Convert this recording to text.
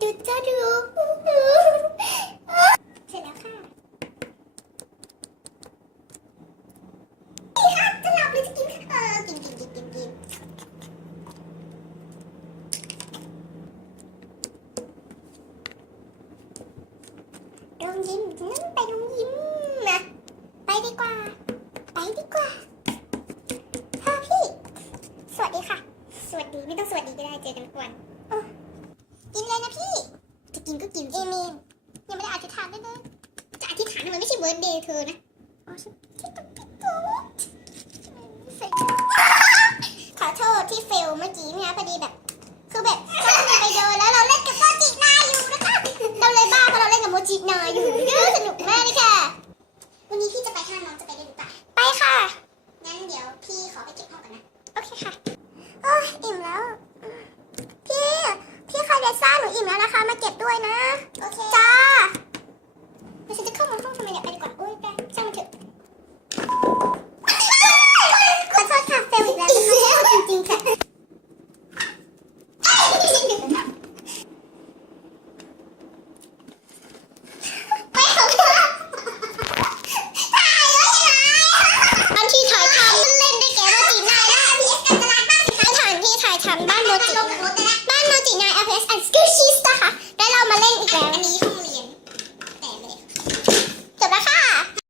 ดูจ้าดูเสร็จแล้วค่ะจะหลับหรือจะกินกินโรงยิมไปโรงยิมนะไปดีกว่าพี่สวัสดีค่ะสวัสดีไม่ต้องสวัสดีก็ได้เจอกันทุกวันกินเลยนะพี่จะกินก็กินเอมี่ยังไม่ได้อธิษฐานเลยจะอธิษฐานทำไมไม่ใช่เบิร์ธเดย์เธอนะขอโทษที่เฟลเมื่อกี้เนี่ยพอดีแบบคือแบบไปเดินแล้วเราเล่นกับโมจินาอยู่นะคะเราเลยบ้าเพราะเราเล่นกับโมจินาอยู่สนุกมากเลยค่ะวันนี้พี่จะไปห้างน้องจะไปได้หรือเปล่าไปค่ะงั้นเดี๋ยวพี่ขอไปเก็บห้องก่อนนะโอเคค่ะอิ่มแล้วพี่คาเดซ่าหนูอิ่มแล้วนะคะมาเก็บด้วยนะโอเคจ้า